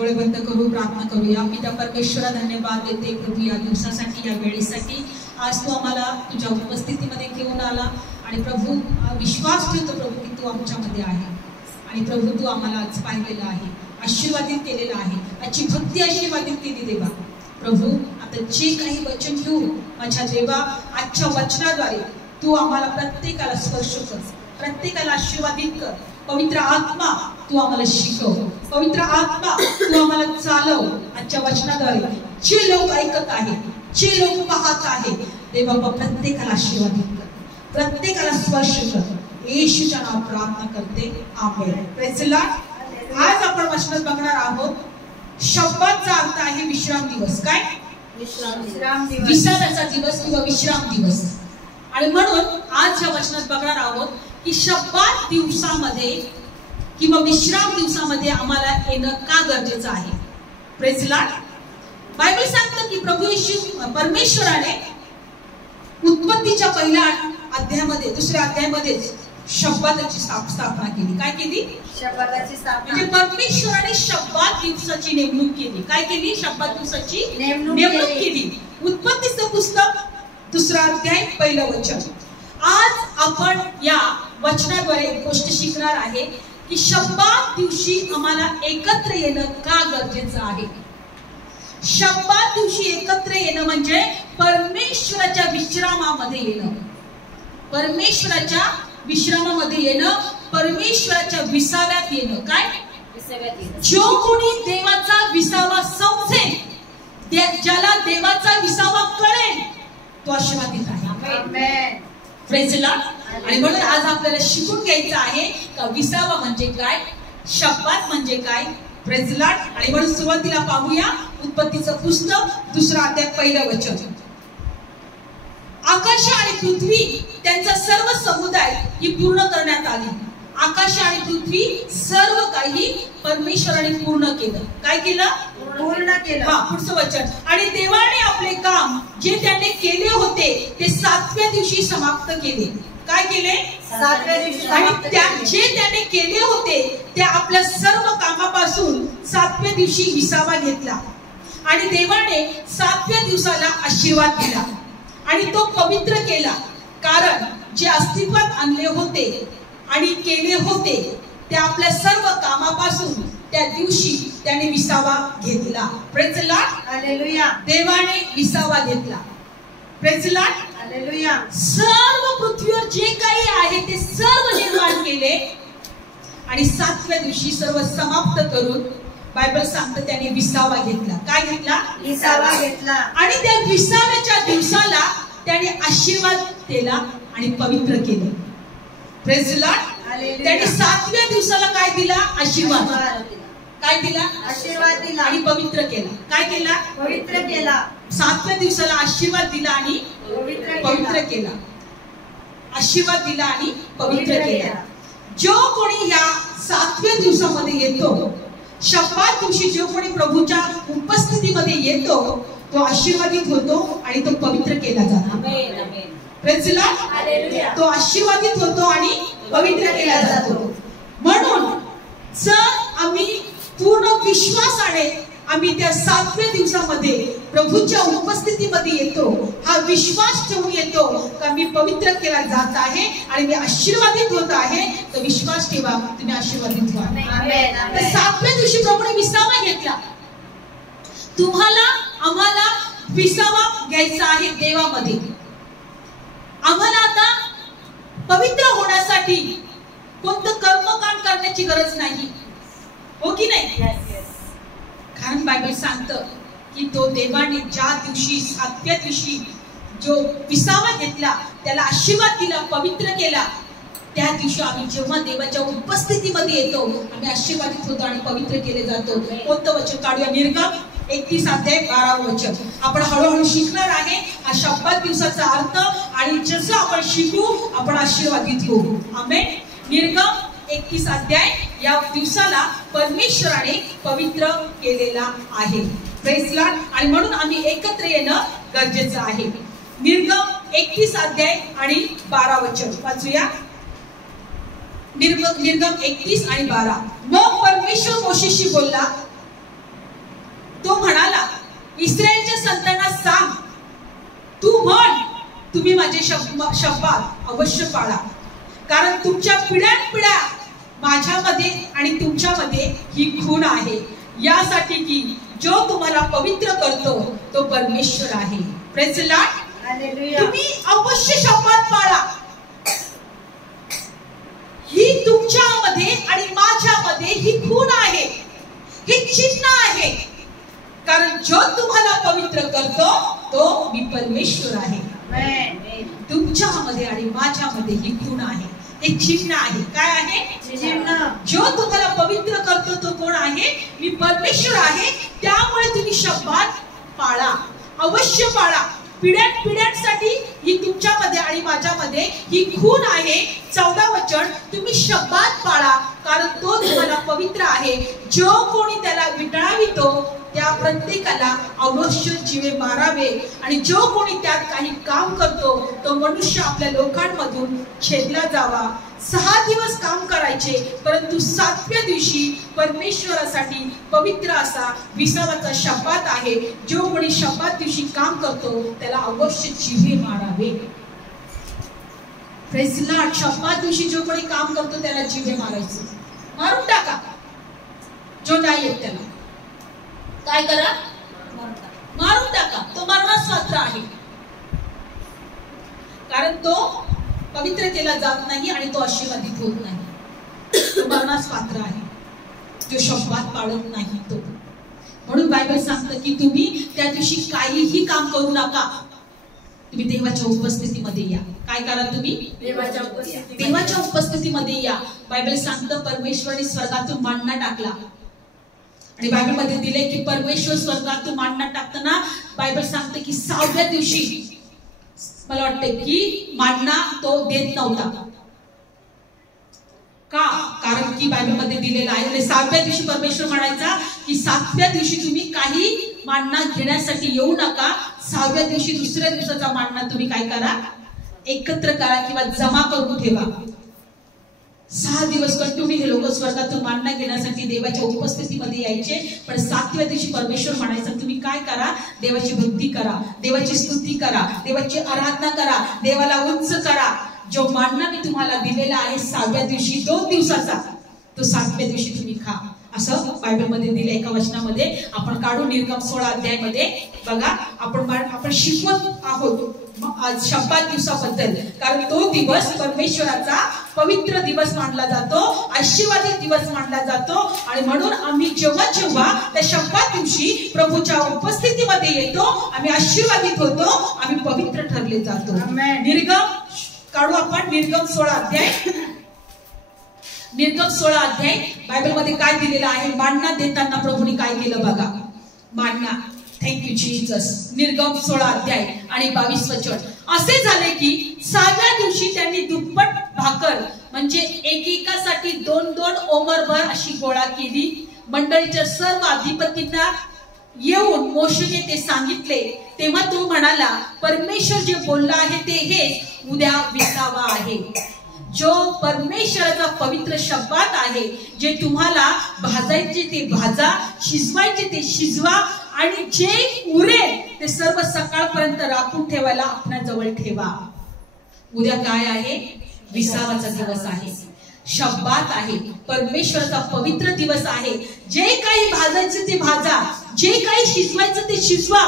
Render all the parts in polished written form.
डोळे बंद करू, प्रार्थना करूया. पिता परमेश्वरा, धन्यवाद देते प्रभू या दिवसासाठी, या वेळेसाठी. आज तू आम्हाला तुझ्या उपस्थितीमध्ये घेऊन आला आणि प्रभू विश्वास ठेवतो प्रभू की तू आमच्यामध्ये आहे आणि प्रभू तू आम्हाला आज पाहिलेलं आहे, आशीर्वादित केलेलं आहे. आजची भक्ती आशीर्वादित केली देवा. प्रभू आता जे काही वचन घेऊ माझ्या देवा, आजच्या वचनाद्वारे तू आम्हाला प्रत्येकाला स्पर्श कर, प्रत्येकाला आशीर्वादित कर. पवित्र आत्मा तू आम्हाला शिकव, पवित्र आत्मा तू आम्हाला चालव. आजच्या वचनाद्वारे जे लोक ऐकत आहेत, जे लोक पाहत आहेत देवा, प्रत्येकाला आशीर्वादित कर, प्रत्येकाला स्पर्श कर. येशूच्या नावात प्रार्थना करते, आमेन. Praise the lord. आज आपण वचनात बघणार आहोत. शब्दाचा अर्थ आहे विश्राम दिवस. काय? विश्राम दिवस, विसाव्याचा दिवस किंवा विश्राम दिवस. आणि म्हणून आज या वचनात बघणार आहोत की शब्दात दिवसामध्ये किंवा विश्राम दिवसामध्ये आम्हाला येणं का गरजेचं आहे. Praise the Lord. बायबल सांगतं की प्रभू येशू परमेश्वराने उत्पत्तीच्या पहिल्या अध्यायामध्ये, दुसऱ्या अध्यायामध्ये शब्दाची स्थापना केली. काय केली? शब्दाची स्थापना. म्हणजे परमेश्वराने शब्दात दिवसाची नेमणूक केली. काय केली? शब्दात दिवसाची नेमणूक केली. उत्पत्तीचं पुस्तक दुसरा अध्याय पहिलं वचन. आज आपण या वचनाद्वारे एक गोष्ट शिकणार आहे की शब्दात दिवशी आम्हाला एकत्र येणं का गरजेचं आहे. शब्दात दिवशी एकत्र येणं म्हणजे परमेश्वराच्या विश्रामामध्ये येणं, परमेश्वराच्या विश्रामामध्ये येणं, परमेश्वराच्या विसाव्यात येणं. काय? विसाव्यात येणं. जो कोणी देवाचा विसावा समजेल, ज्याला देवाचा विसावा कळेल, तो आशीर्वादित आहे. आमेन. Praise the lord. आणि म्हणून आज आपल्याला शिकून घ्यायचं आहे का विसावा म्हणजे काय, शब्दात म्हणजे काय. Praise the lord. आणि म्हणून सुरुवातीला पाहूया उत्पत्तीचं पुस्तक दुसरा अध्याय पहिलं वचन. आकाश आणि पृथ्वी त्यांचा सर्व समुदाय ही पूर्ण करण्यात आली. आकाश आणि पृथ्वी सर्व काही परमेश्वराने पूर्ण केलं. काय केलं? पूर्ण केलं. हा, पुढचं वचन. आणि देवाने आपले काम जे त्याने केले होते ते 7व्या दिवशी समाप्त केले. काय केले? 7व्या दिवशी. आणि जे त्याने केले होते त्या आपल्या सर्व कामापासून 7व्या दिवशी विसावा घेतला. आणि देवाने 7व्या दिवसाला आशीर्वाद दिला आणि तो पवित्र केला, कारण जे अस्तित्वात आणले होते आणि केले होते त्या आपल्या सर्व कामापासून त्या दिवशी त्याने विसावा घेतला. Praise the lord. हालेलुया. देवाने विसावा घेतला. Praise the lord. हालेलुया. सर्व पृथ्वीवर जे काही आहे ते सर्व निर्माण केले आणि 7व्या दिवशी सर्व समाप्त करून बायबल सांगतं त्याने विसावा घेतला. काय घेतला? विसावा घेतला. आणि त्या विसाव्याच्या दिवसाला त्याने आशीर्वाद दिला आणि पवित्र केलं. Praise the Lord. त्याने 7व्या दिवसाला काय दिला? आशीर्वाद. काय दिला? आशीर्वाद दिला आणि पवित्र केला. काय केला? पवित्र केला. 7व्या दिवसाला आशीर्वाद दिला आणि पवित्र केला. आशीर्वाद दिला आणि पवित्र केला. जो कोणी या 7व्या दिवसामध्ये येतो, शब्दात दिवशी जो कोणी प्रभूच्या उपस्थितीमध्ये येतो तो आशीर्वादित होतो आणि तो पवित्र केला जातो. Praise the lord. हालेलुया. तो आशीर्वादित होतो आणि पवित्र केला जातो. म्हणून जर आम्ही पूर्ण विश्वासाने आम्ही त्या 7व्या दिवसामध्ये प्रभूच्या उपस्थितीमध्ये येतो, हा विश्वास ठेवून येतो का मी पवित्र केला जात आहे आणि मी आशीर्वादित होत आहे, तर विश्वास ठेवा तुम्ही आशीर्वादित व्हा. आमेन. 7व्या दिवशी प्रभूने विसावा घेतला. तुम्हाला आम्हाला विसावा घ्यायचा आहे देवामध्ये. आम्हाला आता पवित्र होण्यासाठी कोणतं कर्मकांड करण्याची गरज नाही, हो की नाही? कारण बायबल सांगतं की तो देवाने ज्या दिवशी 7व्या दिवशी जो विसावा घेतला त्याला आशीर्वाद दिला, पवित्र केला, त्या दिवशी आम्ही जेव्हा देवाच्या उपस्थितीमध्ये येतो आम्ही आशीर्वादित होतो आणि पवित्र केले जातो. कोणतं वचन काढूया? निर्गम 31 अध्याय 12 वचन. आपण हळूहळू शिकणार आहे हा शब्दात दिवसाचा अर्थ आणि जसं आपण शिकू आपण आशीर्वादित होऊ. आमेन. निर्गम 31 अध्याय या दिवसाला परमेश्वराने पवित्र केलेला आहे. Praise the lord. आणि म्हणून आम्ही एकत्र येणं गरजेचं आहे. निर्गम 31 अध्याय आणि 12 वचन वाचूया. निर्गम 31 आणि 12. मग परमेश्वर मोशेशी बोलला, तो म्हणाला, इस्रायलच्या संतांना सांग, तू म्हण, तुम्ही माझे शब्दात अवश्य पाळा, कारण तुमच्या पिढ्यानपिढ्या माझ्यामध्ये आणि तुमच्यामध्ये ही खूण आहे, यासाठी की जो तुम्हाला पवित्र करतो तो परमेश्वर आहे. Praise the lord. हालेलुया. तुम्ही अवश्य शब्दात पाळा. ही तुमच्यामध्ये आणि माझ्यामध्ये ही खूण आहे, हे चिन्ह आहे, कारण जो तुम्हाला पवित्र करतो तो मी परमेश्वर आहे. तुमच्यामध्ये आणि माझ्यामध्ये ही खूण आहे, हे चिन्ह आहे. काय आहे? चिन्ह. जो तुम्हाला पवित्र करतो तो कोण आहे? मी परमेश्वर आहे. त्यामुळे तुम्ही शब्दात पाळा, अवश्य पाळा. पिढ्यानपिढ्यांसाठी ही तुमच्यामध्ये आणि माझ्यामध्ये ही खूण आहे. 14 वचन, तुम्ही शब्दात पाळा, कारण तो तुम्हाला पवित्र आहे. जो कोणी त्याला विटळावितो त्या प्रत्येकाला अवश्य जीवे मारावे, आणि जो कोणी त्यात काही काम करतो तो मनुष्य आपल्या लोकांमधून छेदला जावा. 6 दिवस काम करायचे, परंतु 7व्या दिवशी परमेश्वरासाठी पवित्र असा विसावाचा शब्दात आहे. जो कोणी शब्दात दिवशी काम करतो त्याला अवश्य जीवे मारावे. Praise the Lord. शब्दात दिवशी जो कोणी काम करतो त्याला जीवे मारायचे, मारून टाका. जो नाही येत त्याला काय करा? मारून टाका. तो मरणास पात्र आहे, कारण तो पवित्र केला जात नाही आणि तो आशीर्वादित होत नाही. तो मरणास पात्र आहे जो शब्दात पाळत नाही तो. म्हणून बायबल सांगतं की तुम्ही त्या दिवशी काहीही काम करू नका, तुम्ही देवाच्या उपस्थितीमध्ये या. काय करा? तुम्ही देवाच्या उपस्थितीमध्ये या. बायबल सांगतं परमेश्वराने स्वर्गातून मान्ना टाकला, आणि बायबल मध्ये दिले की परमेश्वर स्वर्गातून मान्ना टाकताना बायबल सांगते की 6व्या दिवशी, मला वाटतं की मान्ना तो देत नव्हता. का? कारण की बायबल मध्ये दिलेला आहे 6व्या दिवशी परमेश्वर म्हणायचा की 7व्या दिवशी तुम्ही काही मान्ना घेण्यासाठी येऊ नका. 6व्या दिवशी दुसऱ्या दिवसाचा मान्ना तुम्ही काय करा? एकत्र करा किंवा जमा करून ठेवा. 6 दिवस कंटिन्यू हे लोक स्वर्गातून मान्ना घेण्यासाठी देवाच्या उपस्थितीमध्ये यायचे. पण 7व्या दिवशी परमेश्वर म्हणायचा तुम्ही काय करा? देवाची भक्ती करा, देवाची स्तुती करा, देवाची आराधना करा, देवाला उंच करा. जो मान्ना मी तुम्हाला दिलेला आहे 6व्या दिवशी 2 दिवसाचा, तो 7व्या दिवशी तुम्ही खा, असं बायबल मध्ये दिलं. एका वचनामध्ये आपण काढू निर्गम 16 अध्यायामध्ये बघा. आपण शिकवत आहोत आज शब्दात दिवसाबद्दल, कारण तो दिवस परमेश्वराचा पवित्र दिवस मानला जातो, आशीर्वादित दिवस मानला जातो. आणि म्हणून आम्ही जेव्हा जेव्हा त्या शब्दात दिवशी प्रभूच्या उपस्थितीमध्ये येतो, आम्ही आशीर्वादित होतो, आम्ही पवित्र ठरले जातो. निर्गम काढू आपण निर्गम 16 अध्याय. निर्गम 16 अध्याय बायबल मध्ये काय दिलेलं आहे? मान्ना देताना प्रभूने काय केलं बघा. मान्ना, थँक्यू जीसस. निर्गम 16 अध्याय आणि 22 वचन. असे झाले की 6व्या दिवशी त्यांनी दुप्पट भाकर म्हणजे एकेकासाठी 2-2 ओमरभर अशी गोळा केली. मंडळीच्या सर्व अधिपतींना येऊन मोशेने ते सांगितले. तेव्हा तो म्हणाला, परमेश्वर जे बोलला आहे ते हे, उद्या विसावा आहे. जो परमेश्वराचा पवित्र शब्दात आहे, जे तुम्हाला भाजायचे ते भाजा, शिजवायचे ते शिजवा, आणि जे उरेल ते सर्व सकाळपर्यंत राखून ठेवायला आपणाजवळ ठेवा. उद्या काय आहे? विसावाचा दिवस आहे, शब्दात आहे, परमेश्वराचा पवित्र दिवस आहे. जे काही भाजायचं ते भाजा, जे काही शिजवायचं ते शिजवा,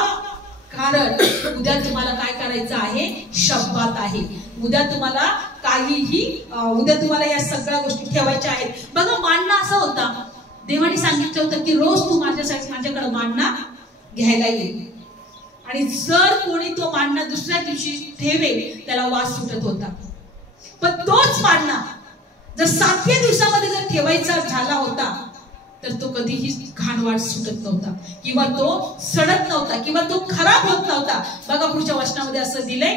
कारण उद्या तुम्हाला काय करायचं आहे? शब्दात आहे. उद्या तुम्हाला काहीही, उद्या तुम्हाला या सगळ्या गोष्टी ठेवायच्या आहेत. बघा, मानना असा होता, देवाने सांगितलं होतं की रोज तू माझ्याकडे मानना घ्यायला येईल, आणि जर कोणी तो मानना दुसऱ्या दिवशी ठेवे त्याला वास सुटत होता. पण तोच मानना जर 7व्या दिवसामध्ये जर ठेवायचा झाला होता तर तो कधीही घाणवाट सुटत नव्हता, किंवा तो सडत नव्हता, किंवा तो खराब होत नव्हता. बघा पुढच्या वचनामध्ये असं दिलंय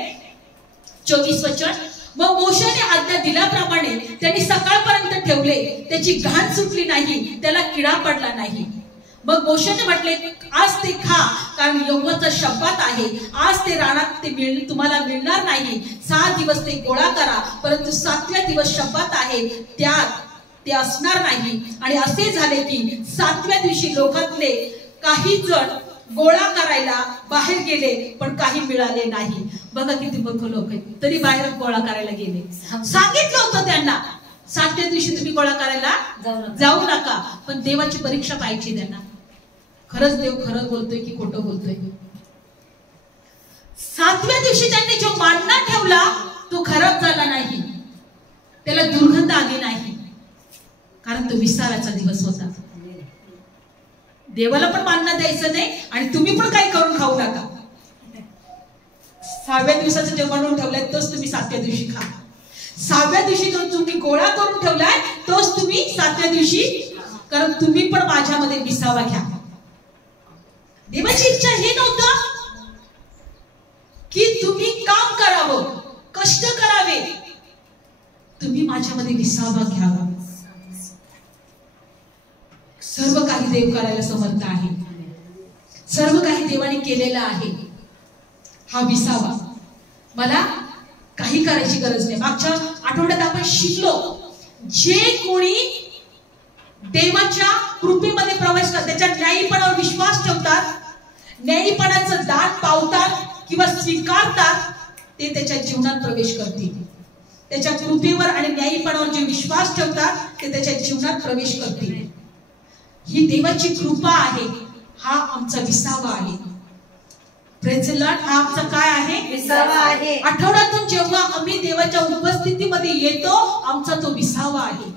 24 वचन. मग मोशेने आज्ञा दिल्याप्रमाणे त्यांनी सकाळपर्यंत ठेवले, त्याची घाण सुटली नाही, त्याला किडा पडला नाही. मग मोशेने म्हटले, आज ते खा, कारण यहोवाचा शब्दात आहे. आज ते रानात ते तुम्हाला मिळणार नाही. 6 दिवस ते गोळा करा, परंतु 7व्या दिवस शब्दात आहे, त्यात ते असणार नाही. आणि असे झाले की 7व्या दिवशी लोकातले काही जण गोळा करायला बाहेर गेले पण काही मिळाले नाही. बघा किती मूर्ख लोक आहेत, तरी बाहेर गोळा करायला गेले. सांगितलं होतं त्यांना 7व्या दिवशी तुम्ही गोळा करायला जाऊ नका, पण देवाची परीक्षा पाहिजे त्यांना. खरंच देव खरं बोलतोय की खोटं बोलतोय. 7व्या दिवशी त्यांनी जो मांडा ठेवला तो खराब झाला नाही, त्याला दुर्गंध आली नाही, कारण तो विसाव्याचा दिवस होता. देवाला पण मानना द्यायचं नाही आणि तुम्ही पण काही करून खाऊ नका. 6व्या दिवसाचं जे बनवून ठेवलंय तोच तुम्ही 7व्या दिवशी खा. 6व्या दिवशी जो तुम्ही गोळा करून ठेवलाय तोच तुम्ही 7व्या दिवशी, कारण तुम्ही पण माझ्यामध्ये विसावा घ्या. देवाची इच्छा हे नव्हतं की तुम्ही काम करावं, कष्ट करावे, तुम्ही माझ्यामध्ये विसावा घ्यावा. सर्व काही देव करायला समर्थ आहे, सर्व काही देवाने केलेलं आहे. हा विसावा, मला काही करायची गरज नाही. मागच्या आठवड्यात आपण शिकलो, जे कोणी देवाच्या कृपेमध्ये प्रवेश करतात, त्याच्या न्यायीपणावर विश्वास ठेवतात, न्यायीपणाचं दान पावतात किंवा स्वीकारतात, ते त्याच्या जीवनात प्रवेश करतील. त्याच्या कृपेवर आणि न्यायीपणावर जे विश्वास ठेवतात ते त्याच्या जीवनात प्रवेश करतील. ही देवाची कृपा आहे, हा आमचा विसावा आहे. Praise the Lord. हा आमचा काय आहे? विसावा आहे. आठवड्यातून जेव्हा आम्ही देवाच्या उपस्थितीमध्ये येतो, आमचा तो विसावा आहे.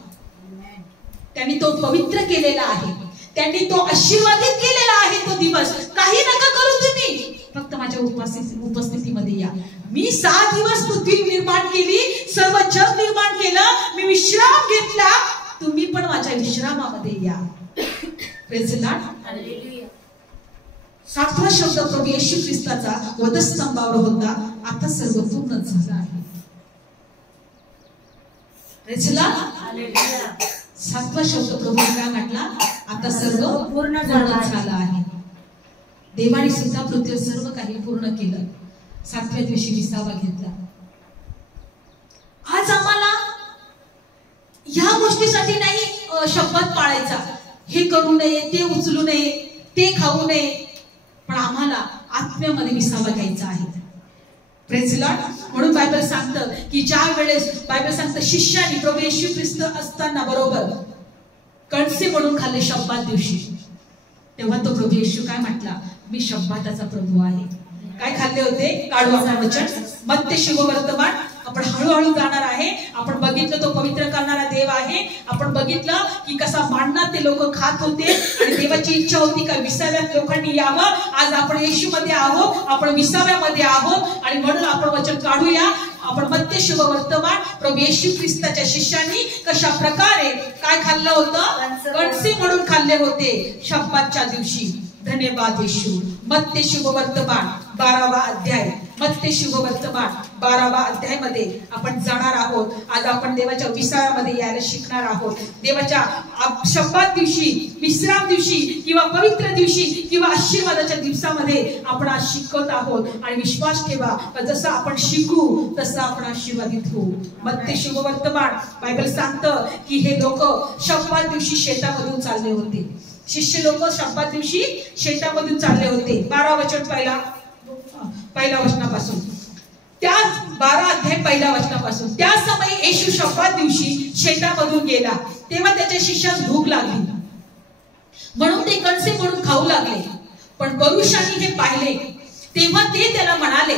त्यांनी तो पवित्र केलेला आहे, त्यांनी तो आशीर्वादित केलेला आहे. तो दिवस काही नका करू तुम्ही, फक्त माझ्या उपस्थितीमध्ये या. मी 6 दिवस पृथ्वी निर्माण केली, सर्व जग निर्माण केलं, मी विश्राम घेतला, तुम्ही पण माझ्या विश्रामामध्ये या. Praise the lord. हालेलुया. 7वा शब्द प्रभू येशू ख्रिस्ताचा वधस्तंभावर होता. आता सर्व पूर्ण झालं आहे. Praise the lord. हालेलुया. 7वा शब्द प्रभू काय म्हटला? आता सर्व पूर्ण झालं आहे. देवाने सुद्धा पृथ्वीवर सर्व काही पूर्ण केलं. 7व्या दिवशी विसावा घेतला. आज आम्हाला ह्या गोष्टीसाठी नाही शपथ पाळायचा, हे करू नये, ते उचलू नये, ते खाऊ नये, पण आम्हाला आत्म्यामध्ये विसावा घ्यायचा आहे. Praise the Lord. म्हणून बायबल सांगतं की ज्या वेळेस बायबल सांगतं शिष्याने प्रभू येशू ख्रिस्त असताना बरोबर कणसे म्हणून खाल्ले शब्बात दिवशी, तेव्हा तो प्रभू येशू काय म्हटला? मी शब्बाताचा प्रभू आहे. काय खाल्ले होते? काढू आपण वचन, मत्ते शुभवर्तमान. आपण हळूहळू जाणार आहे. आपण बघितलं तो पवित्र करणारा देव आहे. आपण बघितलं की कसा मांडणात ते लोक खात होते आणि देवाची इच्छा होती का विसाव्यात लोकांनी यावं. आज आपण येशूमध्ये आहोत, आपण विसाव्यामध्ये आहोत आणि म्हणून आपण वचन काढूया. आपण मत्ते शुभवर्तमान प्रभू येशू ख्रिस्ताच्या शिष्यांनी कशा प्रकारे काय खाल्लं होतं? कणसे म्हणून खाल्ले होते शब्बातच्या दिवशी. धन्यवाद येशू. मत्ते शुभवर्तमान 12वा अध्याय, मत्ते शुभवर्तमान 12वा अध्यायामध्ये आपण जाणार आहोत. आज आपण देवाच्या विसाव्यामध्ये यायला शिकणार आहोत. देवाच्या शब्बात दिवशी, विश्राम दिवशी किंवा पवित्र दिवशी किंवा आशीर्वादाच्या दिवसामध्ये आपण आज शिकत आहोत. आणि विश्वास ठेवा, जसं आपण शिकू तसं आपण आशीर्वादित होऊ. मत्ते शुभवर्तमान बायबल सांगतं की हे लोक शब्बात दिवशी शेतामधून चालले होते. शिष्य लोक शब्बात दिवशी शेतामधून चालले होते. 12 वचन पहिल्या वचनापासून, त्या 12 अध्याय 1 वचनापासून. त्या समयी येशू शब्बात दिवशी शेतामधून गेला, तेव्हा त्याच्या शिष्यास भूक लागली, म्हणून ते कणसे म्हणून खाऊ लागले. पण परुषांनी हे पाहिले, तेव्हा ते त्याला म्हणाले,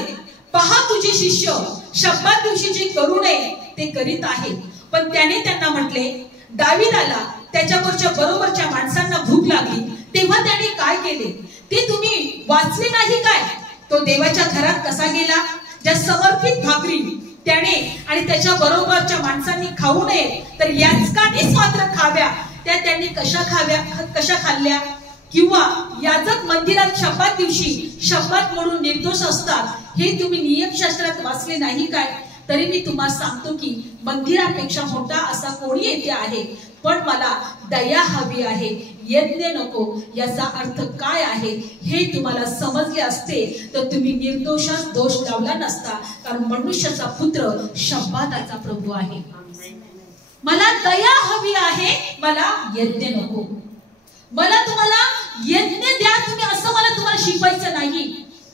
पहा तुझे शिष्य शब्बात दिवशी जे करू नये ते करीत आहे. पण त्याने त्यांना म्हटले, दाविदाला त्याच्यावरच्या बरोबरच्या माणसांना भूक लागली तेव्हा त्याने काय केले ते तुम्ही वाचले नाही काय? तो देवाच्या घरात कसा गेला, ज्या समर्पित भाकरी त्याने आणि त्याच्या बरोबरच्या माणसांनी खाऊ नये तर याजकानेच मात्र खाव्या, त्या त्यांनी कशा खाल्ल्या? किंवा याजक मंदिरात शब्बात दिवशी शब्बात म्हणून निर्दोष असतात, हे तुम्ही नियमशास्त्रात वाचले नाही काय? तरी मी तुम्हाला सांगतो की मंदिरापेक्षा मोठा असा कोणी येथे आहे. पण मला दया हवी आहे, यज्ञ नको. याचा अर्थ काय आहे हे तुम्हाला समजले असते तर तुम्ही निर्दोषास दोष लावला नसता, कारण मनुष्याचा पुत्र शब्बाताचा प्रभू आहे. मला दया हवी आहे, मला यज्ञ नको. मला तुम्हाला यज्ञ द्या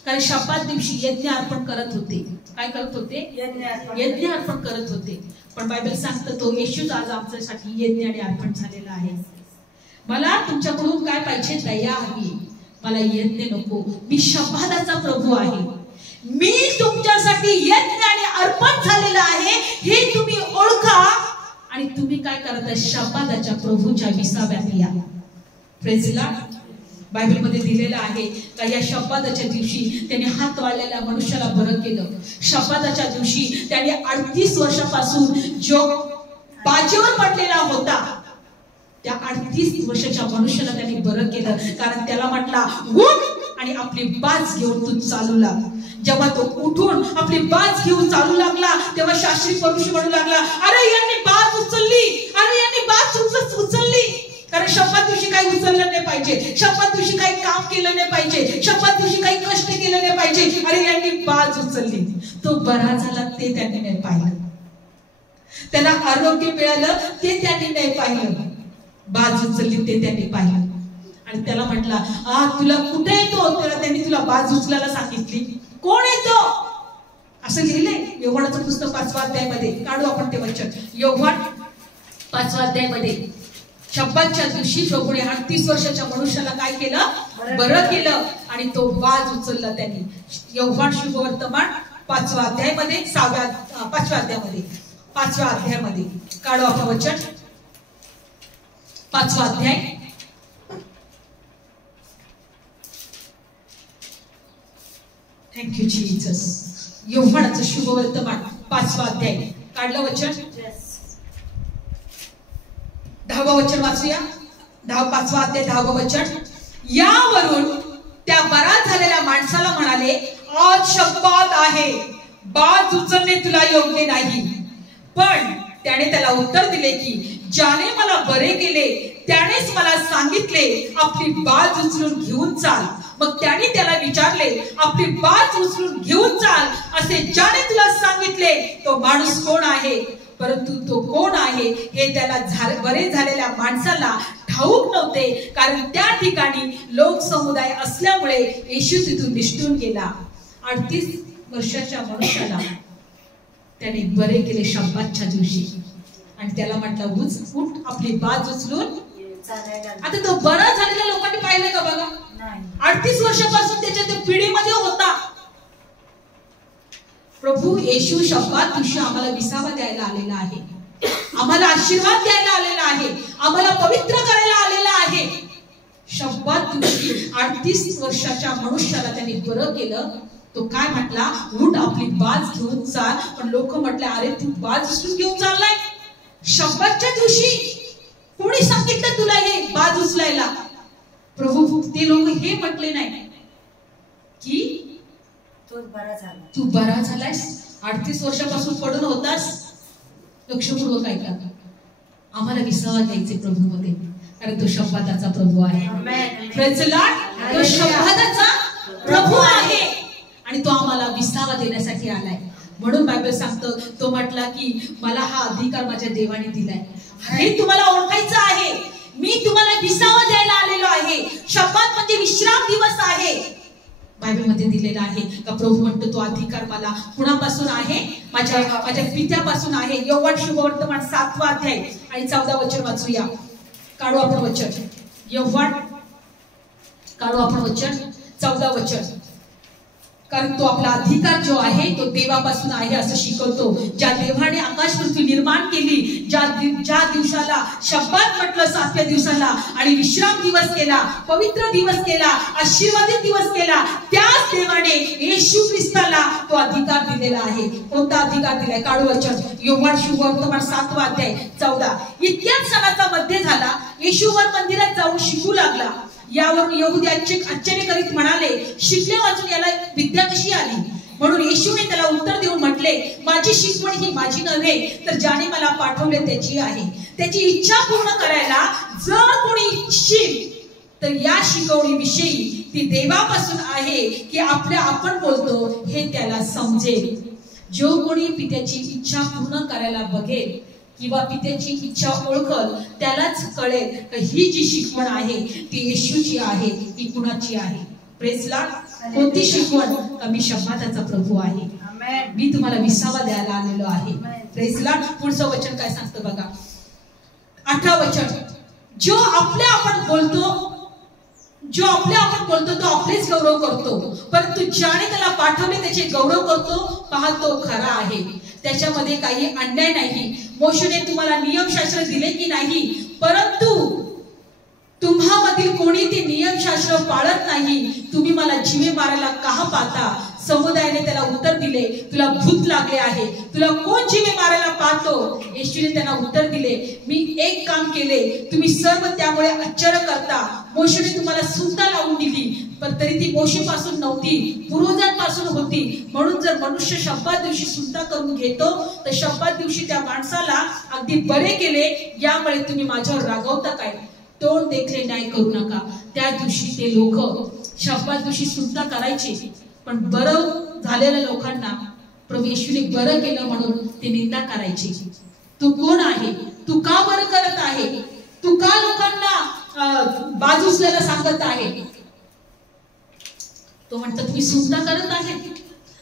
कारण शब्दात दिवशी यज्ञ अर्पण करत होते. काय करत होते? यज्ञ अर्पण करत होते. पण बायबल सांगतं तो येशूच आज आमच्यासाठी यज्ञ आणि अर्पण झालेला आहे. मला तुमच्याकडून काय पाहिजे? दया हवी. मला यज्ञ नको. मी शब्दाचा प्रभू आहे. मी तुमच्यासाठी यज्ञ आणि अर्पण झालेला आहे हे तुम्ही ओळखा आणि तुम्ही काय करता? शब्दाच्या प्रभूच्या विसाव्यात या. Praise Lord. बायबल मध्ये दिलेलं आहे का या शब्दाच्या दिवशी त्याने हात वाढलेल्या मनुष्याला बरं केलं. शब्दाच्या दिवशी त्याने 38 वर्षापासून जो बाजेवर पडलेला होता त्या 38 वर्षाच्या मनुष्याला त्यांनी बरं केलं. कारण त्याला म्हटला उठ आणि आपली बाज घेऊन तू चालू लाग. जेव्हा तो उठून आपली बाज घेऊन चालू लागला तेव्हा शास्त्री पुरुष म्हणू लागला, अरे यांनी बाज उचलली, अरे यांनी बाज उचलली. कारण शब्दात दिवशी काही उचललं नाही पाहिजे, शब्दात दिवशी काही काम केलं नाही पाहिजे, शब्दात दिवशी काही कष्ट केलं नाही पाहिजे. अरे यांनी बाज उचलली. तो बरा झाला ते त्यांनी नाही पाहिलं. त्याला आरोग्य मिळालं ते त्यांनी नाही पाहिलं. बाज उचलली ते त्यांनी पाहिलं. आणि त्याला म्हटला तुला कुठे येतो? त्याला त्यांनी तुला बाज उचलायला सांगितली. कोण येतो असं लिहिलंय योहानाचं पुस्तक 5व्या अध्यायामध्ये. काढू आपण ते वचन. योहान 5व्या अध्यायामध्ये शब्दाच्या दिवशी जो कोणी 38 वर्षाच्या मनुष्याला काय केलं? बरं केलं आणि तो बाज उचलला त्यांनी. योहान शुभवर्तमान 5व्या अध्यायामध्ये 5व्या अध्यायामध्ये काढू आपण वचन. 5वा अध्याय. Thank you Jesus. योहानाचं शुभवर्तमान 5वा अध्याय काढलं वचन. 10वं वचन वाचूया. 5वा अध्याय 10वं वचन. यावरून त्या बरा झालेल्या माणसाला म्हणाले, आज शब्दात आहे, बाज उचलणे तुला योग्य नाही. पण त्याने त्याला उत्तर दिले की ज्याने मला बरे केले त्यानेच मला सांगितले आपली बाज उचलून घेऊन चाल. मग त्याने त्याला विचारले, आपली बाज उचलून घेऊन चाल असे ज्याने तुला सांगितले तो माणूस कोण आहे? परंतु तो कोण आहे हे त्याला बरे झालेल्या माणसाला ठाऊक नव्हते, कारण त्या ठिकाणी लोक समुदाय असल्यामुळे येशू तिथून निष्ठून गेला. 38 वर्षाच्या मनुष्याला त्याने बरे केले शब्दाच्या दिवशी आणि त्याला म्हटलं उठ आपली बाज उचलून. आता तो बरा झालेल्या लोकांनी पाहिलं का बघा? 38 वर्षापासून त्याच्या पिढीमध्ये होता. प्रभू येशू शब्दात दिवशी आम्हाला विसावा द्यायला आलेला आहे, आम्हाला आशीर्वाद द्यायला आलेला आहे, आम्हाला पवित्र करायला आलेला आहे. शब्दात दिवशी 38 वर्षाच्या मनुष्याला त्यांनी बरं केलं. तो काय म्हटला? उठ आपली बाज घेऊन चाल. पण लोक म्हटले, अरे तू बाज उचलून घेऊन चाललाय? शब्दाच्या दिवशी कोणी सांगितलं तुला हे बाज उचलायला? प्रभू ते लोक हे म्हटले नाही की तू बरा झालायस, 38 वर्षापासून पडून होतास. लक्षपूर्वक ऐका, आम्हाला विसावा द्यायचे प्रभू मध्ये, कारण तो शब्दाचा प्रभू आहे. Praise the Lord. तो शब्दाचा प्रभू आहे आणि तो आम्हाला विसावा देण्यासाठी आलाय. म्हणून बायबल सांगतं, तो म्हटला की मला हा अधिकार माझ्या देवाने दिलाय. हे तुम्हाला ओळखायचं आहे, मी तुम्हाला विसावा द्यायला आलेलो आहे. शब्दात म्हणजे विश्राम दिवस आहे. बायबल मध्ये दिलेला आहे का प्रभू म्हणतो तो अधिकार मला कुणापासून आहे? माझ्या पित्यापासून आहे. योहान शुभवर्तमान 7वा अध्याय आणि 14 वचन वाचूया. काढू आपण वचन. योहान काढू आपण वचन 14 वचन. कारण तो आपला अधिकार जो आहे तो देवापासून आहे असं शिकवतो. ज्या देवाने आकाश पृथ्वी निर्माण केली, ज्या दिवसाला शब्दात म्हटलं 7व्या दिवसाला आणि विश्राम दिवस केला, पवित्र दिवस केला, आशीर्वादित दिवस केला, त्याच देवाने येशू ख्रिस्ताला तो अधिकार दिलेला आहे. कोणता अधिकार दिलाय? काढू वचन. योहान शुभवर्तमान 7वा अध्याय 14. इतक्याच सणाचा मध्य झाला, येशूवर मंदिरात जाऊन शिकू लागला. यावरून यहुदी आश्चर्यकरीत म्हणाले, शिकले वाचून याला विद्या कशी आली? म्हणून येशूने त्याला उत्तर देऊन म्हटले, माझी शिकवण ही माझी नव्हे, तर ज्याने मला पाठवले त्याची आहे. त्याची इच्छा पूर्ण करायला जर कोणी इच्छिल तर या शिकवणीविषयी ती देवापासून आहे की आपण बोलतो हे त्याला समजेल. जो कोणी पित्याची इच्छा पूर्ण करायला बघेल किंवा पित्याची इच्छा ओळखल त्यालाच कळेल की ही जी शिकवण आहे ती येशूची आहे, ती कुणाची आहे. Praise Lord. कोणती शिकवण? का मी शब्दाचा प्रभू आहे, मी तुम्हाला विसावा द्यायला आलेलो आहे. Praise Lord. पुढचं वचन काय सांगतं बघा, 18 वचन. जो आपल्या आपण बोलतो तो आपलेच गौरव करतो, परंतु ज्याने त्याला पाठवले त्याचे गौरव करतो, पहा तो खरा आहे, त्याच्यामध्ये काही अन्याय नाही. मोशेने तुम्हाला नियमशास्त्र दिले की नाही, परंतु तुम्हामधील कोणी ते नियमशास्त्र पाळत नाही. तुम्ही मला जीवे मारायला का पाहता? समुदायाने त्याला उत्तर दिले, तुला भूत लागले आहे, तुला कोण जीवे मारायला पाहतो? येशूने त्यांना उत्तर दिले, मी एक काम केले, तुम्ही सर्व त्यामुळे आश्चर्य करता. मोशेने तुम्हाला सुद्धा लावून दिली, पण तरी ती मोशेपासून नव्हती, पूर्वजांपासून होती. म्हणून जर मनुष्य शब्दात दिवशी सुद्धा करून घेतो, तर शब्दात दिवशी त्या माणसाला अगदी बरे केले, यामुळे तुम्ही माझ्यावर रागवता काय? तोंड देखले न्याय करू नका. त्या दिवशी ते लोक शब्दात दिवशी सुद्धा करायचे, पण बरं झालेल्या लोकांना प्रभू येशूने बरं केलं म्हणून ते निंदा करायचे. तू कोण आहे? तू का बरं करत आहे? तू का लोकांना बाजूसल्याला सांगत आहे? तो म्हणतो तुम्ही सुद्धा करत आहे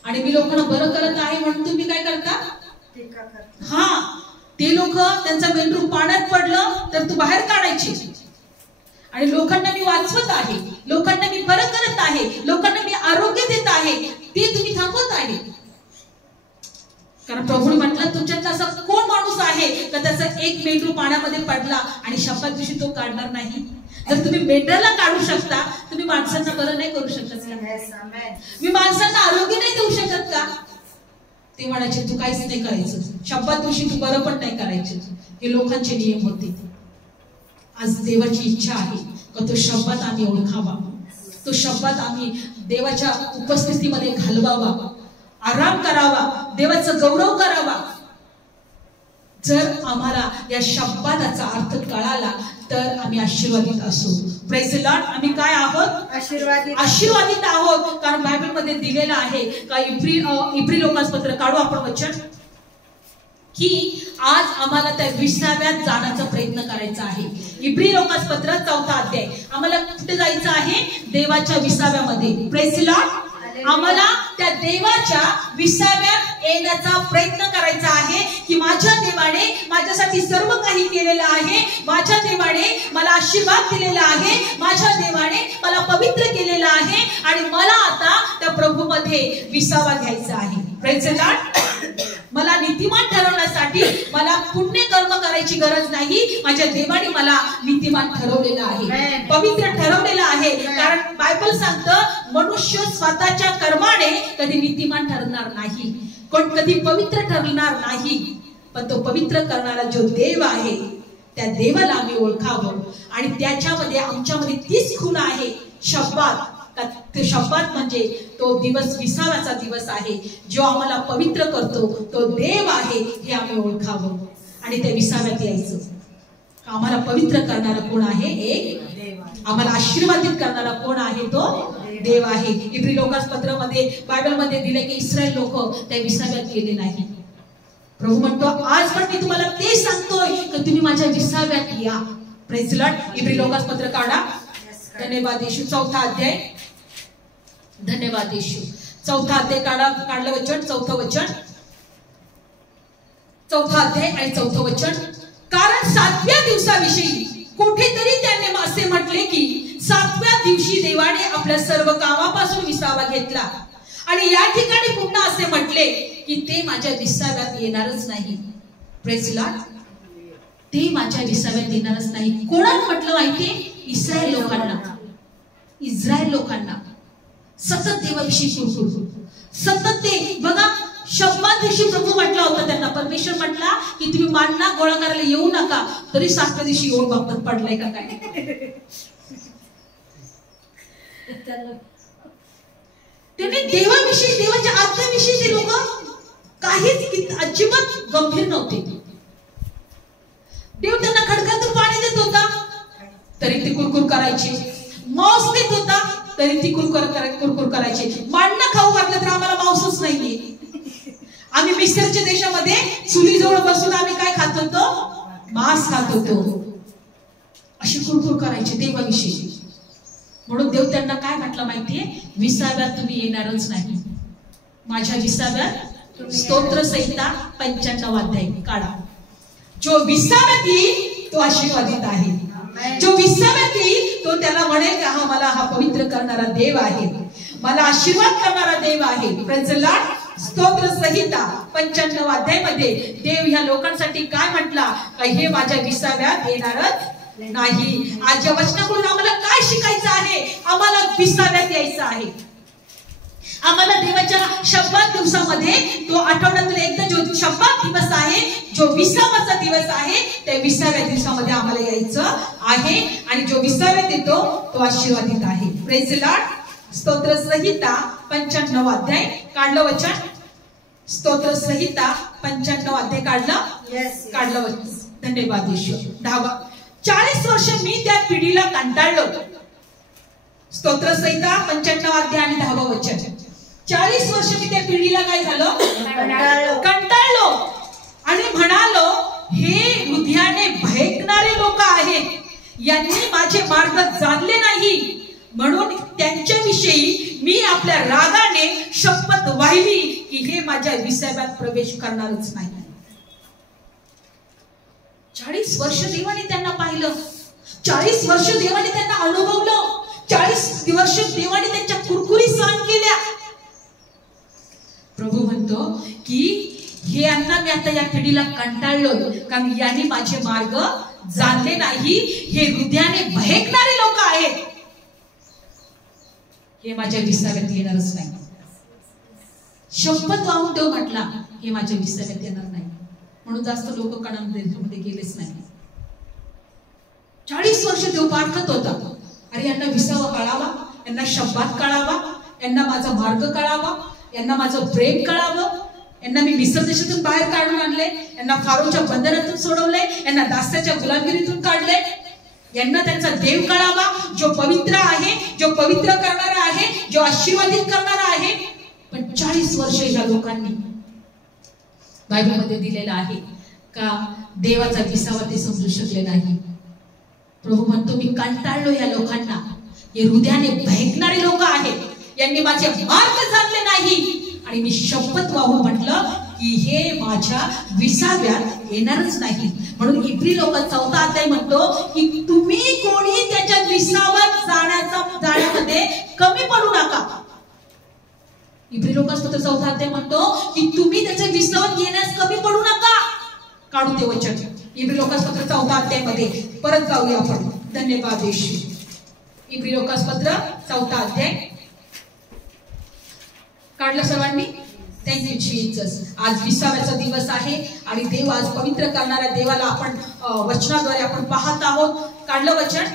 आणि मी लोकांना बरं करत आहे म्हणून तुम्ही काय करता? हा, ते लोक त्यांचा मेंढरू पाण्यात पडलं तर तू बाहेर काढायचे, आणि लोकांना मी वाचवत आहे, लोकांना मी बरं करत आहे, लोकांना मी आरोग्य देत आहे, ते तुम्ही थांबवत आहे. कारण प्रभूने म्हटलं, तुमच्यातला असा कोण माणूस आहे का त्याचा एक मेंढरू पाण्यामध्ये पडला आणि शपथ दिवशी तो काढणार नाही? जर तुम्ही मेंढराला काढू शकता, तुम्ही माणसांना बरं नाही करू शकत का? मी माणसांना आरोग्य नाही देऊ शकत का? ते म्हणायचे तू काहीच नाही करायचं, शपथ दिवशी तू बरं पण नाही करायचं. हे लोकांचे नियम होते. आज देवाची इच्छा आहे का तो शब्दात आम्ही ओळखावा, तो शब्दात आम्ही देवाच्या उपस्थितीमध्ये घालवावा, आराम करावा, देवाचा गौरव करावा. जर आम्हाला या शब्दाचा अर्थ कळाला तर आम्ही आशीर्वादित असू. Praise Lord. आम्ही काय आहोत? आशीर्वादित आहोत. कारण बायबल मध्ये दिलेलं आहे का इब्री लोकांचं पत्र काढू आपण वचन, की आज आम्हाला त्या विसाव्यात जाण्याचा प्रयत्न करायचा आहे. इब्री लोकांचं पत्र 4 अध्याय. आम्हाला कुठे जायचं आहे? देवाच्या विसाव्यामध्ये. Praise Lord. आम्हाला त्या देवाच्या विसाव्यात येण्याचा प्रयत्न करायचा आहे, की माझ्या देवाने माझ्यासाठी सर्व काही केलेलं आहे, माझ्या देवाने मला आशीर्वाद दिलेला आहे, माझ्या देवाने मला पवित्र केलेलं आहे, आणि मला आता त्या प्रभूमध्ये विसावा घ्यायचा आहे. Praise Lord. मला नीतिमान ठरवण्यासाठी मला पुण्य कर्म करायची गरज नाही. माझ्या देवाने मला नीतिमान ठरवलेलं आहे, पवित्र ठरवलेलं आहे. कारण बायबल सांगतं मनुष्य स्वतःच्या कर्माने कधी नीतिमान ठरणार नाही, कोण कधी पवित्र ठरणार नाही. पण तो पवित्र करणारा जो देव आहे त्या देवाला आम्ही ओळखावं, आणि त्याच्यामध्ये आमच्यामध्ये तीच खूण आहे शब्दात. ते शब्दात म्हणजे तो दिवस विसाव्याचा दिवस आहे, जो आम्हाला पवित्र करतो तो देव आहे हे आम्ही ओळखावं आणि त्या विसाव्यात यायचं. आम्हाला पवित्र करणारा कोण आहे? एक देव. आम्हाला आशीर्वादित करणारा कोण आहे? तो देव आहे. इब्री लोकांचं पत्रामध्ये बायबलमध्ये दिले की इस्रायल लोक त्या विसाव्यात गेले नाही. प्रभू म्हणतो आज पण मी तुम्हाला ते सांगतोय की तुम्ही माझ्या विसाव्यात या. Praise Lord. इब्री लोकांचं पत्र काढा. धन्यवाद येशू. 4 अध्याय. धन्यवाद येशू. 4 अध्याय काढलं वचन. 4 वचन. 4 अध्याय आणि 4 वचन. कारण 7व्या दिवसाविषयी कुठेतरी त्यांनी असे म्हटले की 7व्या दिवशी देवाने आपल्या सर्व कामापासून विसावा घेतला, आणि या ठिकाणी पुन्हा असे म्हटले की ते माझ्या विसाव्यात येणारच नाही. Praise Lord. ते माझ्या विसाव्यात येणारच नाही. कोणाला म्हटलं माहितीये? इस्रायल लोकांना. इस्रायल लोकांना सतत देवाविषयी कुरकुर, सतत ते बघा शब्दात दिवशी प्रभू म्हटला होता त्यांना, परमेश्वर म्हटला की तुम्ही मानना गोळा करायला येऊ नका, तरी 7व्या दिवशी येऊन बघतात पडलाय का काय. त्यांनी देवाविषयी, देवाच्या आज्ञेविषयी ते लोक काहीच अजिबात गंभीर नव्हते. देव त्यांना खडकातून पाणी देत होता तरी ते कुरकुर करायचे, मांस देत होता तरी ती कुरकुर करायचे. मांडणं खाऊ घातलं तर आम्हाला मांसच नाहीये. आम्ही मिस्रच्या देशामध्ये चुलीजवळ बसून आम्ही काय खात होतो? मांस खात होतो. अशी कुरकुर करायचे देवाविषयी. म्हणून देव त्यांना काय म्हटलं माहितीये, 20व्यात तुम्ही येणारच नाही. माझ्या 20व्यात स्तोत्र संहिता 95 अध्याय काढा. जो 20व्यात येईल तो आशीर्वादित आहे. जो 20व्यात येईल तो त्याला म्हणेल का मला हा पवित्र करणारा देव आहे, मला आशीर्वाद करणारा देव आहे. Praise the Lord. स्तोत्र संहिता 95 अध्यायामध्ये देव ह्या लोकांसाठी काय म्हटला, का हे माझ्या 20व्यात येणारच नाही. आज या वचनाकडून आम्हाला काय शिकायचं आहे, आम्हाला 20व्यात यायचं आहे. आम्हाला देवाच्या शब्दात दिवसामध्ये तो आठवड्यातून एकदा जो शब्दात दिवस आहे, जो 20वाचा दिवस आहे, त्या 20व्या दिवसामध्ये आम्हाला यायचं आहे. आणि जो 20व्यात येतो तो आशीर्वादित आहे. Praise the Lord. स्तोत्र संहिता 95 अध्याय काढलं वचन. स्तोत्र संहिता 95 अध्याय काढलं. काढलं वचन. धन्यवाद ईश्वर. 10 40 वर्ष मी त्या पिढीला कंटाळलो. स्तोत्र संहिता 95 अध्याय आणि 10 वचन. 40 वर्ष मी त्या पिढीला काय झालं, कंटाळलो आणि म्हणालो, हे हृदयाने भयकणारे लोक आहेत, यांनी माझे मार्ग जाणले नाही. म्हणून त्यांच्याविषयी मी आपल्या रागाने शपथ वाहिली की हे माझ्या 20व्यात प्रवेश करणारच नाही. 40 वर्ष देवाने त्यांना पाहिलं, 40 वर्ष देवाने त्यांना अनुभवलं, 40 वर्ष देवाने त्यांच्या कुरकुरी सहन केल्या. प्रभू म्हणतो की हे यांना मी आता या पिढीला कंटाळलो, कारण यांनी माझे मार्ग जाणले नाही. हे हृदयाने भयकणारे लोक आहेत, हे माझ्या 20व्यात येणारच नाही. शपथ वाहून देव म्हटला, हे माझ्या 20व्यात येणार नाही. म्हणून जास्त लोक कणामध्ये गेलेच नाही. 40 वर्ष देव पारखत होता. अरे यांना 20वा कळावा, यांना शब्दात कळावा, यांना माझा मार्ग कळावा, यांना माझं प्रेम कळावं, यांना मी मिस्र देशातून बाहेर काढून आणले, यांना फारोच्या बंधनातून सोडवले, यांना दास्याच्या गुलामगिरीतून काढले, यांना त्यांचा देव कळावा, जो पवित्र आहे, जो पवित्र करणारा आहे, जो आशीर्वादित करणारा आहे. पण 40 वर्ष या लोकांनी बायबलमध्ये दिलेला आहे का देवाचा 20वा ते समजू शकले नाही. प्रभू म्हणतो मी कंटाळलो या लोकांना, हे हृदयाने भयकणारे लोक आहेत, यांनी माझे मार्ग जाणले नाही. आणि मी शपथ वाहून म्हटलं की हे माझ्या 20व्यात येणारच नाही. म्हणून इब्री लोक 4 अध्याय म्हणतो की तुम्ही कोणी त्याच्या 20व्यात जाण्यामध्ये कमी पडू नका. इब्री लोकांपत्र 4 अध्याय म्हणतो की तुम्ही त्याच्या 20व्यात येण्यास कमी पडू नका. काढू ते वचन इब्री लोकांपत्र 4 अध्याय मध्ये परत जाऊया आपण. धन्यवाद येशू. इब्री लोकांपत्र 4 अध्याय काढलं सर्वांनी. Thank you Jesus. आज 20व्याचा दिवस आहे आणि देव आज पवित्र करणाऱ्या देवाला आपण वचनाद्वारे आपण पाहत आहोत. काढलं वचन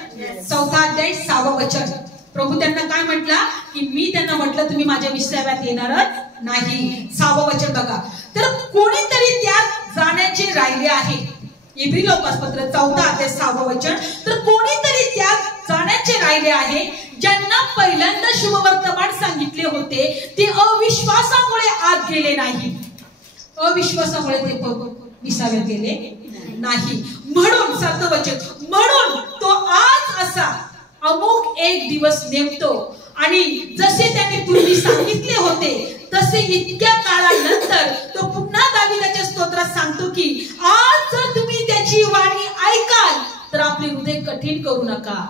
4 अध्याय 6 वचन. प्रभू त्यांना काय म्हटला की मी त्यांना म्हटलं तुम्ही माझ्या 20व्यात येणारच नाही. 6 वचन बघा. तर कोणीतरी त्यात जाण्याचे राहिले आहे. इब्री लोकांपत्र 4 अध्याय 6 वचन. तर कोणीतरी त्यात जाण्याचे राहिले आहे, ज्यांना पहिल्यांदा शुभवर्तमान सांगितले होते ते अविश्वासामुळे आत गेले नाही. अविश्वासामुळे ते 20व्यात गेले नाही. म्हणून 7 वचन. म्हणून तो आज असा अमुक एक दिवस नेमतो आणि जसे त्यांनी पूर्वी सांगितले होते तसे इतक्या काळानंतर तो पुन्हा दाविदाच्या स्तोत्रात सांगतो की आज जर तुम्ही त्याची वाणी ऐकाल तर आपले हृदय कठीण करू नका.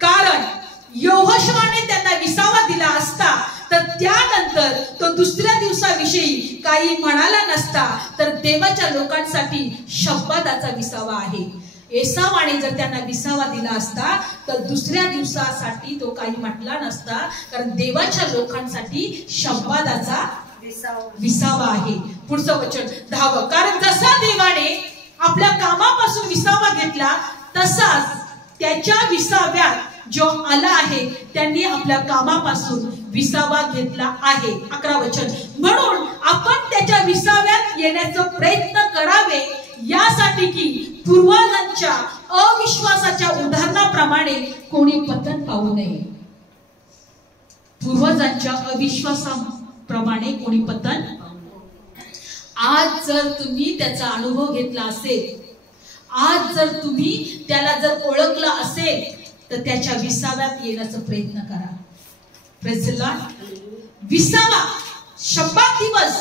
कारण यहोशुआने त्यांना 20वा दिला असता तर त्यानंतर तो दुसऱ्या दिवसाविषयी काही म्हणाला नसता, तर देवाच्या लोकांसाठी शब्दाचा 20वा आहे. एसावाने जर त्यांना 20वा दिला असता तर दुसऱ्या दिवसासाठी तो काही म्हटला नसता, कारण देवाच्या लोकांसाठी शब्दाचा 20वा आहे. पुढचं वचन 10. कारण जसा देवाने आपल्या कामापासून 20वा घेतला तसाच त्याच्या 20व्यात जो आला आहे त्यांनी आपल्या कामापासून 20वा घेतला आहे. 11 वचन. म्हणून आपण त्याच्या 20व्यात येण्याचा प्रयत्न करावे, यासाठी की पूर्वजांच्या अविश्वासाच्या उदाहरणाप्रमाणे कोणी पतन पाहू नये. पूर्वजांच्या अविश्वासाप्रमाणे कोणी पतन. आज जर तुम्ही त्याचा अनुभव घेतला असेल, आज जर तुम्ही त्याला जर ओळखलं असेल, तर त्याच्या विसाव्यात येण्याचा प्रयत्न करा. Praise the Lord. विसावा शब्बात दिवस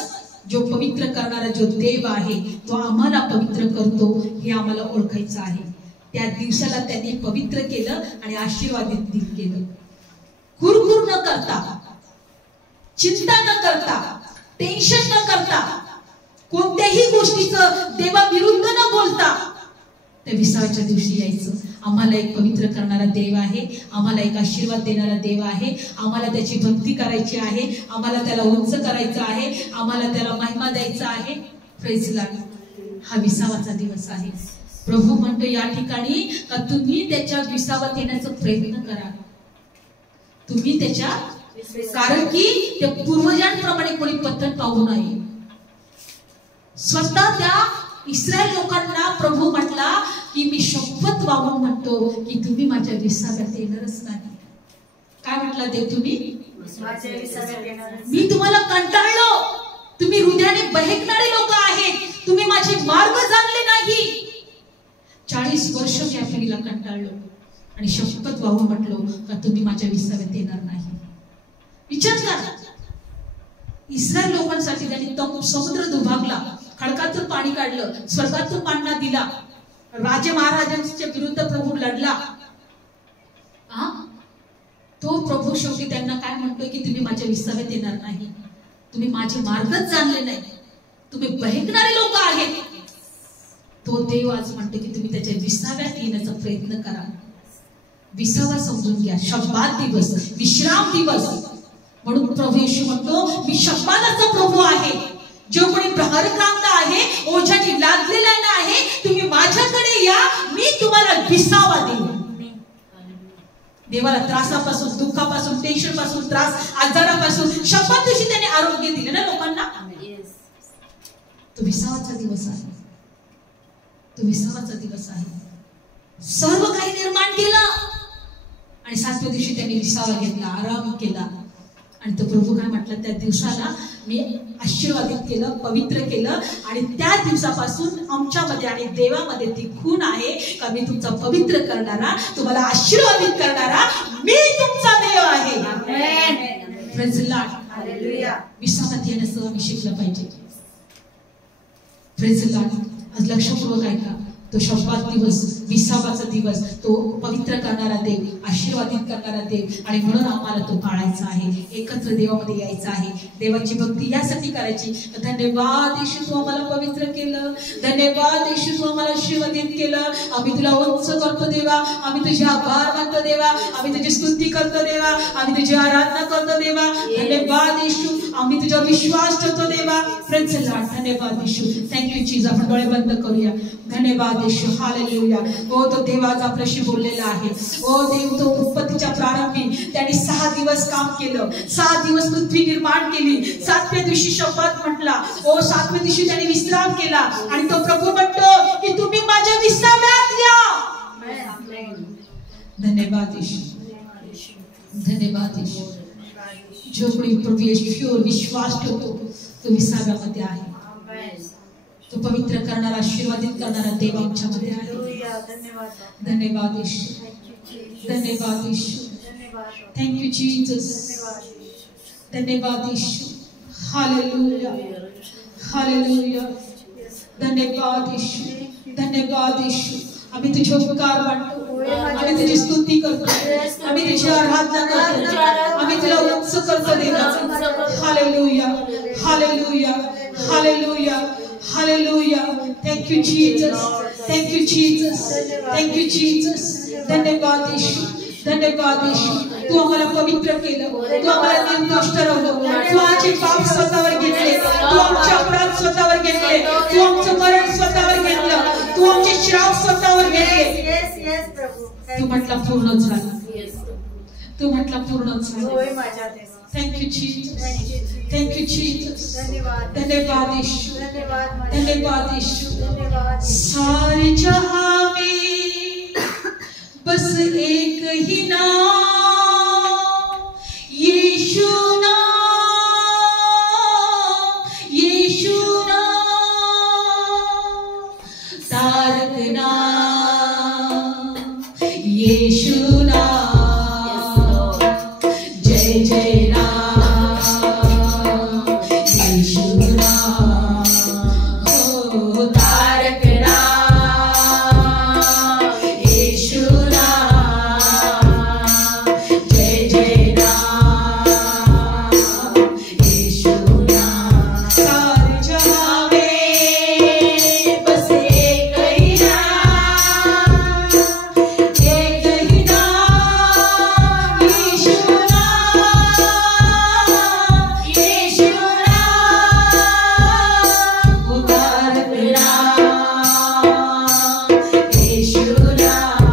जो पवित्र करणारा जो देव आहे तो आम्हाला पवित्र करतो हे आम्हाला ओळखायचं आहे. त्या दिवसाला त्यांनी पवित्र केलं आणि आशीर्वादित केलं. कुरकुर न करता, चिंता न करता, टेन्शन न करता, कोणत्याही गोष्टीचं देवाविरुद्ध न बोलता त्या विसाव्याच्या दिवशी यायचं. आम्हाला एक पवित्र करणारा देव आहे, आम्हाला एक आशीर्वाद देणारा देव आहे, आम्हाला त्याची भक्ती करायची आहे, आम्हाला त्याला उंच करायचं आहे, आम्हाला त्याला महिमा द्यायचा आहे. Praise the Lord. हा विसावाचा दिवस आहे. प्रभू म्हणतो या ठिकाणी का तुम्ही त्याच्या विसावात येण्याचा प्रयत्न करा. तुम्ही त्याच्या, कारण की त्या पूर्वजांप्रमाणे कोणी पद्धत पाहू नये. स्वतः त्या इस्रायल लोकांना प्रभू म्हटला की मी शपथ वाहून म्हणतो की तुम्ही माझ्या विसाव्यात येणारच नाही. काय म्हटलं देव? तुम्ही मी तुम्हाला कंटाळलो, तुम्ही हृदयाने बहकणारे लोक आहेत, तुम्ही माझे मार्ग जाणले नाही. 40 वर्ष मी या पिढीला कंटाळलो आणि शपथ वाहून म्हटलो का तुम्ही माझ्या विसाव्यात येणार नाही. विचार करा, इस्रायल लोकांसाठी त्यांनी समुद्र दुभागला, खडकातून पाणी काढलं, स्वर्गातून पाणी दिला, राजे महाराजांच्या विरुद्ध प्रभू लढला. तो प्रभू शेवटी त्यांना काय म्हणतोय की तुम्ही माझ्या विसाव्यात येणार नाही, तुम्ही माझे मार्गच जाणले नाही, तुम्ही बहकणारे लोक आहेत. तो देव आज म्हणतो की तुम्ही त्याच्या विसाव्यात येण्याचा प्रयत्न करा. विसावा समजून घ्या. शब्बात दिवस, विश्राम दिवस. म्हणून प्रभू येशू म्हणतो मी शब्बाताचा प्रभू आहे. जो कोणी प्रहरक्रांत आहे, ओझ्याने लागलेला आहे, तुम्ही माझ्याकडे या, मी तुम्हाला विसावा देईन. देवाला त्रासापासून, दुःखापासून, टेन्शन पासून, त्रास, आजारापासून शब्बात दिवशी त्याने आरोग्य दिले ना लोकांना. तो विसावाचा दिवस आहे. तो विसावाचा दिवस आहे. सर्व काही निर्माण केलं आणि 7व्या दिवशी त्यांनी विसावा घेतला, आराम केला. आणि तो प्रभू काय म्हटलं, त्या दिवसाला मी आशीर्वादित केलं, पवित्र केलं आणि त्या दिवसापासून आमच्यामध्ये आणि देवामध्ये ती खूण आहे का मी तुमचा पवित्र करणारा, तुम्हाला आशीर्वादित करणारा मी तुमचा देव आहे. Amen. Praise the lord. Hallelujah. विसावात येण्याचं आम्ही शिकलं पाहिजे. Praise the lord. आज लक्षपूर्वक ऐका. तो शब्बात दिवस, विसावाचा दिवस, तो पवित्र करणारा देव, आशीर्वादित करणारा देव आणि म्हणून आम्हाला तो पाळायचा आहे. एकत्र देवामध्ये यायचं आहे. देवाची भक्ती यासाठी करायची. धन्यवाद येशू तू आम्हाला पवित्र केलं, धन्यवाद येशू तू आम्हाला आशीर्वादित केलं. आम्ही तुला उंच करतो देवा, आम्ही तुझे आभार मानतो देवा, आम्ही तुझी स्तुती करतो देवा, आम्ही तुझी आराधना करतो देवा. धन्यवाद येशू, आम्ही तुझ्यावर विश्वास ठेवतो देवा. Praise the Lord. धन्यवाद येशू. Thank you Jesus. आपण डोळे बंद करूया. धन्यवाद येशू. हालेलुया. ओ तो देव आज आपल्याशी बोललेला आहे. ओ देव, तो उत्पत्तीच्या प्रारंभी त्यांनी 6 दिवस काम केलं, 6 दिवस पृथ्वी निर्माण केली, 7व्या दिवशी शब्बात म्हटला. ओ 7व्या दिवशी त्यांनी विश्राम केला आणि तो प्रभू म्हणतो की तुम्ही माझ्या विसाव्यात या. धन्यवाद येशू. धन्यवाद येशू. जो कोणी प्रभू येशूवर विश्वास ठेवतो तो विसाव्यामध्ये आहे. तो पवित्र करणारा, आशीर्वादित करणारा देव आमच्यामध्ये आहे. धन्यवाद येशू. धन्यवाद येशू. Thank you Jesus. धन्यवाद येशू. हालेलुया. हालेलुया. धन्यवाद येशू. धन्यवाद येशू. आम्ही तुझे उपकार मानतो, आम्ही तुझी स्तुती करतो, आम्ही तुझी आराधना करतो, आम्ही तुला उंच करतो देवा. Hallelujah. Hallelujah. Hallelujah. Hallelujah. Thank you Jesus. Thank you Jesus. Thank you Jesus. धन्यवाद येशू. धन्यवाद येशू. तू आम्हाला पवित्र केलं, तू आम्हाला निर्दोष ठरवलं, तू आमचे पाप स्वतःवर घेतले, तू आमचे अपराध स्वतःवर घेतले, तू आमचं मरण स्वतःवर घेतलं, तू आमचे श्राप स्वतःवर घेतले. तू म्हटला पूर्ण झालं, तू म्हटला पूर्ण झालं. Thank you Jesus. Thank you Jesus. धन्यवाद येशू. धन्यवाद येशू. सारे जहां में बस एक ही नाम, यीशु नाम, यीशु नाम, तारक नाम, यीशु नाम. जय जय राम यीशु राम हो तारक राम यीशु राम जय जय राम यीशु राम सारे जहां में बस एक ही नाम यीशु राम यीशु राम उतारक राम यीशु राम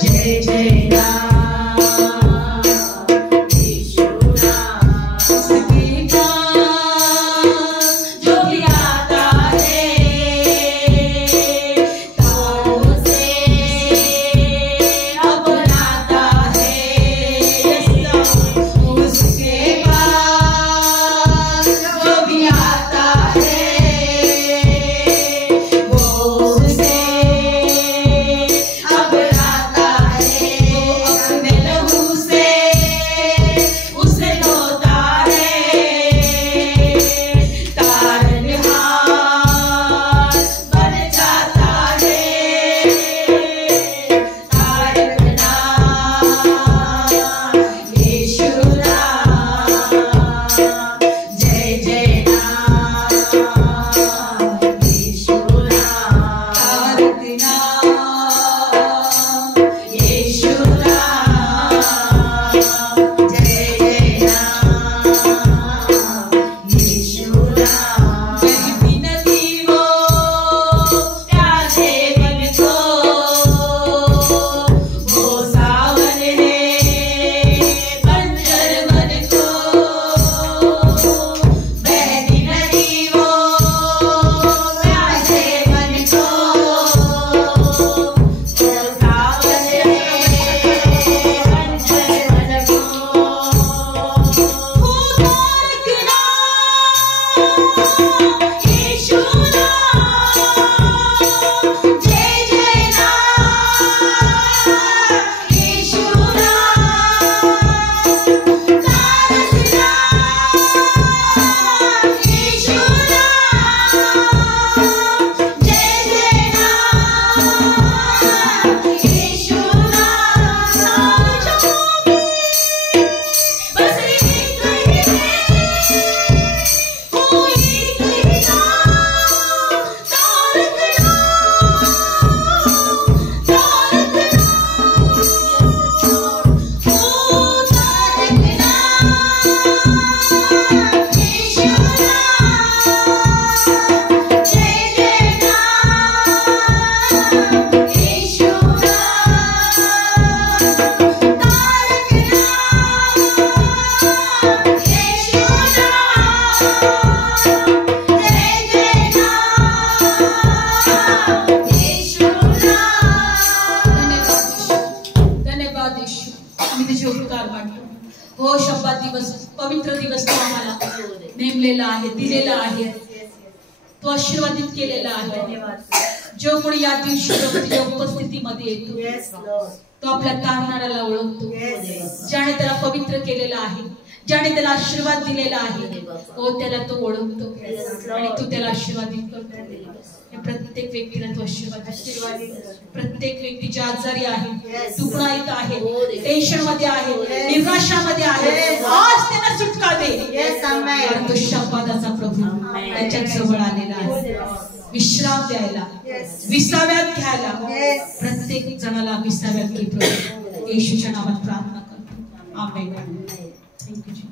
जय जय राम यीशु राम उसके काम जो भी आता है तारों से अपनाता है उसके पास जो भी आता है वो उसे अपनाता है अपने लहू से उसे धोता है तारनहार बन जाता है तारक नाम यीशु राम जय जय राम यीशु राम तारक नाम यीशु राम जय जय राम यीशु राम बहती नदी वो प्यासे मन को वो सावन है बंजर मन को बहती नदी वो प्यासे मन को वो सावन है बंजर मन को हो तारक नाम यीशु राम जय जय राम यीशु राम तारक नाम यीशु राम जय जय राम यीशु राम बस एक ही है हो एक ही नाम तारक नाम हो तारक नाम यीशु राम जय जय राम यीशु राम तारक नाम यीशु राम जय जय राम यीशु राम धन्यवाद यीशु आम्ही तुझे उपकार मानतो हो शब्दात दिवस पवित्र दिवस तू आम्हाला नेमलेला आहे दिलेला आहे तो आशीर्वादित केलेला आहे जो कोणी या दिवशी तुझ्या उपस्थितीमध्ये येतो तो आपल्या तारणाऱ्याला ओळखतो ज्याने त्याला पवित्र केलेला आहे ज्याने त्याला आशीर्वाद दिलेला आहे तो त्याला तो ओळखतो आणि तू त्याला आशीर्वादित करतो या प्रत्येक व्यक्तीला तू आशीर्वादित प्रत्येक व्यक्ती ज्या आजारी आहे दुखणाईत आहे टेन्शन मध्ये आहे निराशामध्ये आहे आज त्यांना सुटका दे कारण तो शब्दाचा प्रभू त्याच्या जवळ आलेला आहे विश्राम द्यायला विसाव्यात घ्यायला प्रत्येक जणाला विसाव्यात घे प्रभू येशूच्या नावात प्रार्थना करतो आमेन थँक्यू